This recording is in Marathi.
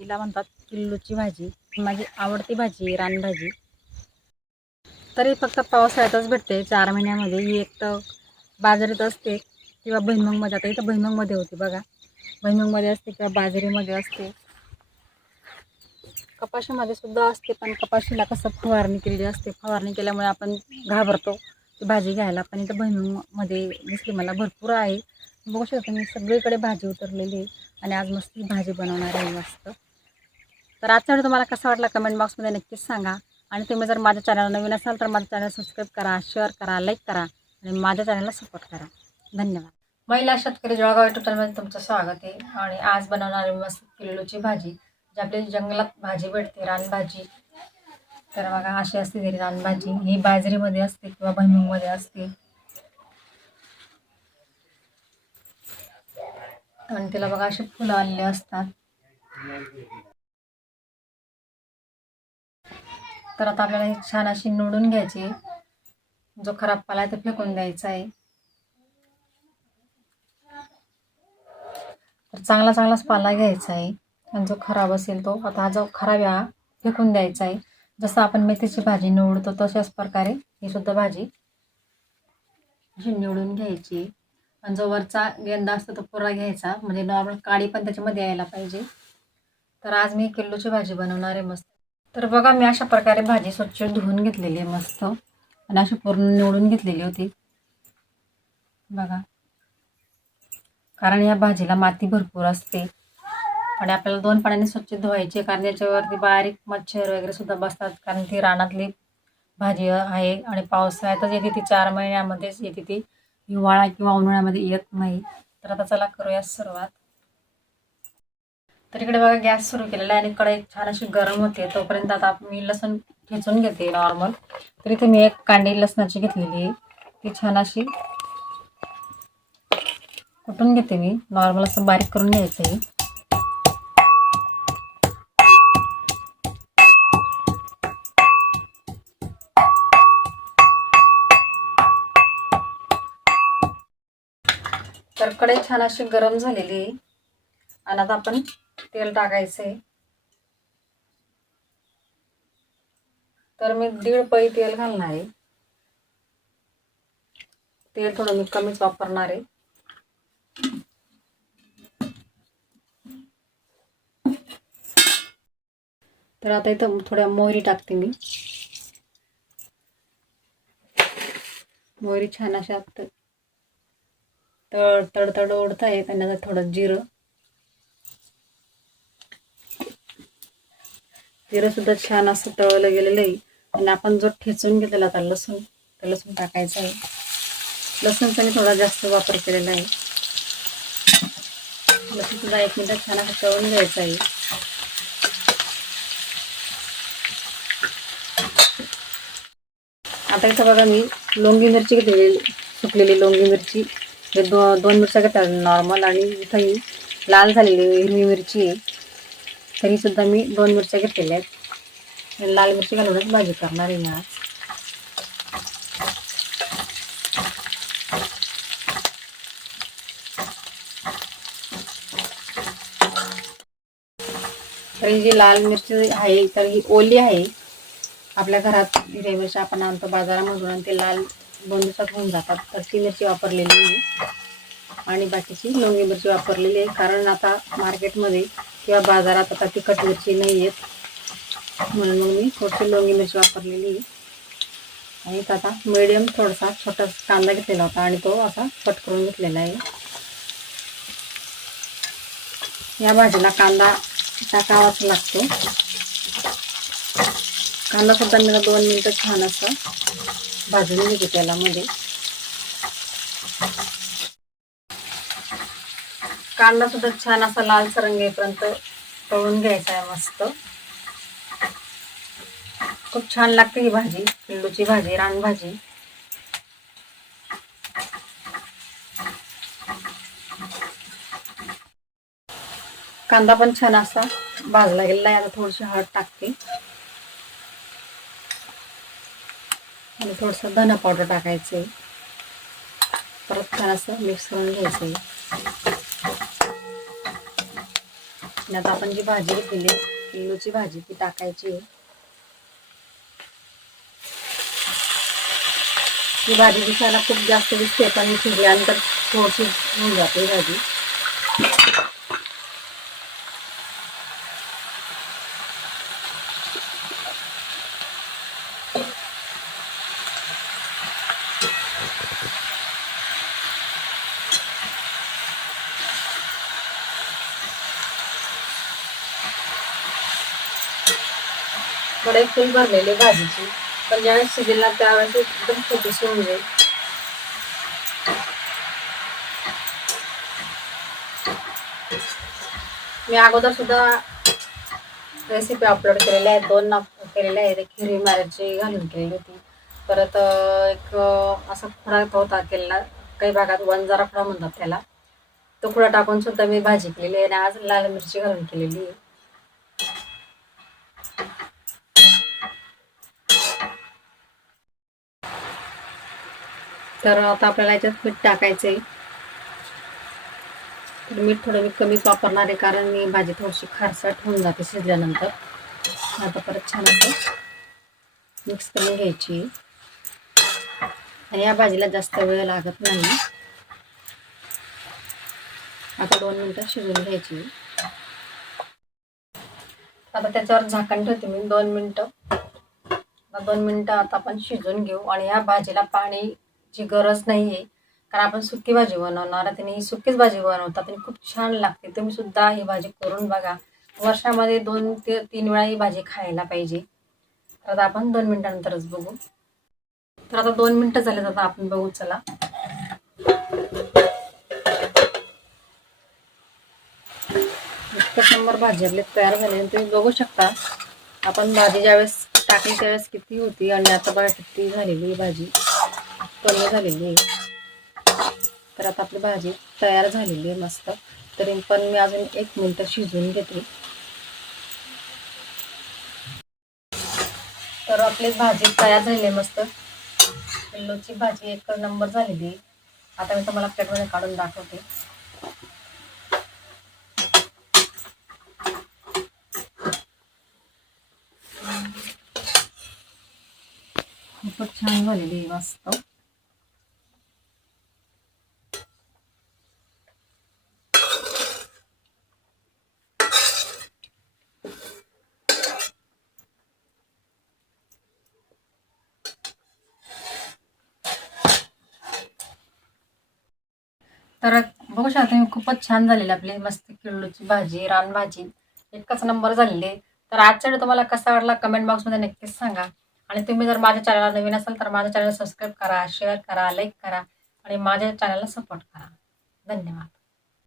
तिला म्हणतात किल्लूची भाजी माझी आवडती भाजी आहे रानभाजी. तरी फक्त पावसाळ्यातच भेटते चार महिन्यामध्ये. ही एक तर बाजारात असते किंवा भैमंगमध्ये आता इथं भैमंगमध्ये होती बघा. भैमंगमध्ये असते किंवा बाजरीमध्ये असते. कपाशीमध्ये सुद्धा असते पण कपाशीला कसं फवारणी केलेली असते. फवारणी केल्यामुळे आपण घाबरतो ती भाजी घ्यायला. पण इथं भैमंगमध्ये दिसली मला भरपूर आहे. बघू शकता मी सगळीकडे भाजी उतरलेली आहे. आणि आज मस्त ही भाजी बनवणार आहे मस्त. तर आजचा व्हिडिओ तुम्हाला कसा वाटला कमेंट बॉक्समध्ये नक्कीच सांगा. आणि तुम्ही जर माझ्या चॅनल नवीन असाल तर माझं चॅनल सबस्क्राईब करा शेअर करा लाईक करा आणि माझ्या चॅनलला सपोर्ट करा. धन्यवाद. महिला शेतकरी जळगाव युट्यूब चॅनलमध्ये तुमचं स्वागत आहे. आणि आज बनवणार मस्त किलोची भाजी जी आपली जंगलात भाजी भेटते रानभाजी. तर बघा अशी असते तरी रानभाजी. ही बाजरीमध्ये असते किंवा भैमुंगमध्ये असते. आणि तिला बघा असे फुलं आलेले असतात. तर आता आपल्याला ही छान अशी निवडून घ्यायची. जो खराब पाला आहे तो फेकून द्यायचा आहे. तर चांगला चांगलाच पाला घ्यायचा आहे. आणि जो खराब असेल तो आता हा जो खराब या हा फेकून द्यायचा आहे. जसं आपण मेथीची भाजी निवडतो तशाच प्रकारे ही सुद्धा भाजी अशी निवडून घ्यायची. आणि जो वरचा गेंदा असतो तो पुरा घ्यायचा. म्हणजे नॉर्मल काळी पण त्याच्यामध्ये यायला पाहिजे. तर आज मी किल्लोची भाजी बनवणार आहे मस्त. तर बघा मी अशा प्रकारे भाजी स्वच्छ धुवून घेतलेली आहे मस्त. आणि अशी पूर्ण निवडून घेतलेली होती. बघा. कारण या भाजीला माती भरपूर असते. आणि आपल्याला दोन पाण्याने स्वच्छ धुवायचे कारण याच्यावरती बारीक मच्छर वगैरे सुद्धा बसतात. कारण ती रानातली भाजी आहे. आणि पावसाळ्यातच येते ती चार महिन्यामध्येच येते ती. हिवाळा किंवा उन्हाळ्यामध्ये येत नाही. तर आता चला करूया सुरुवात. तर इकडे बघा गॅस सुरू केलेला आहे आणि कढई छान अशी गरम होते. तोपर्यंत आता मी लसूण ठेचून घेते नॉर्मल तर इथे मी एक कांडी लसणाची घेतलेली आहे. ती छान अशी कुटून घेते मी. नॉर्मल असं बारीक करून घ्यायचं आहे. तर कढई छान अशी गरम झालेली आहे. आणि आता आपण तेल टाकायचं. आहे तर मी दीड पळी तेल घालणार आहे. तेल थोडं मी कमीच वापरणार आहे. तर आता इथं थोड्या मोहरी टाकते मी. मोहरी छान अशा तड तडतड ओढता येत आणि आता थोडं जिरं. जिरं सुद्धा छान असं तळलं गेलेलं आहे. आणि आपण जो ठेचून घेतलेला आता लसूण तर लसूण टाकायचं आहे. लसूणचा मी थोडा जास्त वापर केलेला आहे. लसूण सुद्धा एक मिनिट छान असं तळून घ्यायचं आहे. आता इथं बघा मी लोंगी मिरची घेतलेली सुकलेली लोंगी मिरची. हे दो दोन मिरच्या घेतल्या नॉर्मल आणि इथं ही लाल झालेली हिरवी मिरची आहे. तरीसुद्धा मी दोन मिरच्या घेतलेल्या आहेत. लाल मिरची घालूनच भाजी करणार आहे मी आज. तर ही जी लाल मिरची आहे तर ही ओली आहे. आपल्या घरात हिरवी मिरची आपण आणतो बाजारामधून आणि ते लाल दोन दिवसात होऊन जातात. तर ती मिरची वापरलेली आहे आणि बाकीची लोंगी मिरची वापरलेली आहे. कारण आता मार्केटमध्ये किंवा बाजारात आता तिखट मिरची नाही आहेत म्हणून मग मी थोडीशी लोंगी मिरची वापरलेली आहे. आणि आता मिडियम थोडासा छोटा कांदा घेतलेला होता आणि तो असा कट करून घेतलेला आहे. या भाजीला कांदा टाकावाच लागतो. कांदासुद्धा मला दोन मिनटं छान असं भाजून घेते म्हणजे कांदा सुद्धा छान असा लाल रंगेपर्यंत तळून घ्यायचा आहे मस्त. खूप छान लागते ही भाजी पिल्लूची भाजी रानभाजी कांदा पण छान असा भाजला गेलेला आहे. आता थोडीशी हळद टाकते. आणि थोडंसं धना पावडर टाकायचं परत छान असं मिक्स करून घ्यायचं आता आपण जी भाजी घेतलेली आहे, किलोची भाजी ती टाकायची ही भाजी दिसायला खूप जास्त दिसते पण शिजल्यानंतर थोडीशी होऊन जाते भाजी. कढई फुल भरलेली आहे भाजीची. पण ज्यावेळेस शिजेल ना त्यावेळेस एकदम छोटीशी होऊन जाईल मी अगोदर सुद्धा रेसिपी अपलोड केलेल्या आहेत. दोन केलेल्या आहेत. एक हिरवी मिरची घालून केलेली होती. परत एक असा खुडा होता केलेला. काही भागात वंजारा खुडा म्हणतात त्याला. तो खुडा टाकून सुद्धा मी भाजी केलेली आहे. आणि आज लाल मिरची घालून केलेली आहे. तर आता आपल्याला याच्यात मीठ टाकायचं आहे तर मीठ थोडं मी कमीच वापरणार आहे कारण मी भाजी थोडीशी खारसाट होऊन जाते शिजल्यानंतर. आता परत छान असं मिक्स करून घ्यायची. आणि या भाजीला जास्त वेळ लागत नाही. आता दोन मिनटं शिजवून घ्यायची. आता त्याच्यावर झाकण ठेवते मी दोन मिनटं. दोन मिनटं आता आपण शिजवून घेऊ. आणि या भाजीला पाणी ची गरज नाही आहे कारण आपण सुकी भाजी बनवणार आहे ही सुकीच भाजी बनवतात आणि खूप छान लागते. तुम्ही सुद्धा ही भाजी करून बघा. वर्षामध्ये दोन ते तीन वेळा ही भाजी खायला पाहिजे. तर आता आपण दोन मिनटानंतरच बघू. तर आता दोन मिनटं झाले आता आपण बघू चला. शंभर भाजी आपली तयार झाली आणि तुम्ही बघू शकता आपण भाजी ज्यावेळेस टाकली त्यावेळेस किती होती आणि आता बघा किती झालेली ही भाजी. कमी झालेली आहे. तर आता आपली भाजी तयार झालेली आहे मस्त. तरी पण मी अजून एक मिनटं शिजवून घेते. तर आपली भाजी तयार झाली आहे मस्त. किल्लोची भाजी एक नंबर झालेली आहे. आता मी तुम्हाला प्लेटमध्ये काढून दाखवते. खूपच छान झालेली आहे मस्त तर बघू शकता खूपच छान झालेली आपली मस्त किळूची भाजी रानभाजी. एकच नंबर झालेली. तर आजचा व्हिडिओ तुम्हाला कसा वाटला कमेंट बॉक्समध्ये नक्कीच सांगा. आणि तुम्ही जर माझ्या चॅनलला नवीन असाल तर माझ्या चॅनल सबस्क्राईब करा शेअर करा लाईक करा आणि माझ्या चॅनलला सपोर्ट करा. धन्यवाद.